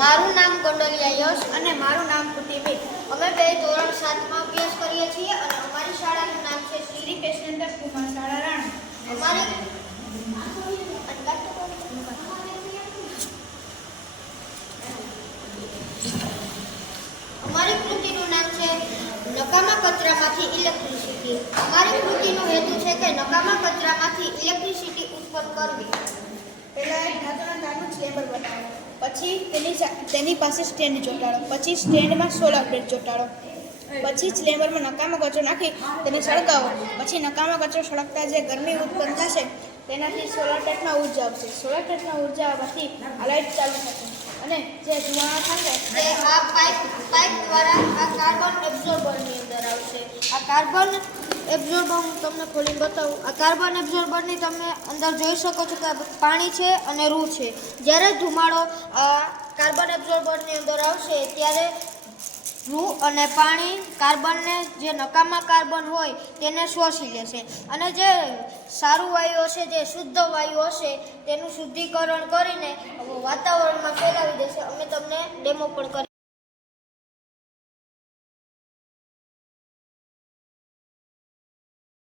મારું નામ ગોંડલિયા યશ અને મારું નામ કુટીબેન અમે બે ધોરણ સાતમાં અભ્યાસ કરીએ છીએ અને અમારી શાળાનું નામ છે શ્રી કૃષ્ણેન્દ્ર કુમાર શાળા રાણી. અમારી કૃતિનું નામ છે નકામા કચરામાંથી ઇલેક્ટ્રિસિટી. અમારી કૃતિનો હેતુ છે કે નકામા કચરામાંથી ઇલેક્ટ્રિસિટી ઉત્પન્ન કરવી. તારનું બનાવો પછી તેની તેની પાસે સ્ટેન્ડ ચોંટાડો. પછી સ્ટેન્ડમાં સોલાર પ્લેટ ચોંટાડો. પછી સ્લેબરમાં નકામો કચરો નાખી તેને સળગાવો. પછી નકામો કચરો સળગતા જે ગરમી ઉત્પન્ન થશે તેનાથી સોલાર પ્લેટમાં ઊર્જા આવશે. સોલાર પ્લેટમાં ઊર્જા આવવાથી આ લાઇટ ચાલુ થશે. અને જે ધુમાડો થશે તે આ પાઇપ પાઇપ દ્વારા આ કાર્બન એબ્ઝોર્બરની અંદર આવશે. આ કાર્બન એબ્ઝોર્બર હું તમને ખોલીને બતાવું. આ કાર્બન એબ્ઝોર્બરની તમે અંદર જોઈ શકો છો કે પાણી છે અને રૂ છે. જ્યારે ધુમાડો આ કાર્બન એબ્ઝોર્બરની અંદર આવશે, ત્યારે રૂ અને પાણી કાર્બનને જે નકામા કાર્બન હોય તેને શોષી લેશે. અને જે સારું વાયુ હશે, જે શુદ્ધ વાયુ હશે, તેનું શુદ્ધિકરણ કરીને વાતાવરણમાં ફેલાવી દેશે. અમે તમને ડેમો પણ કરી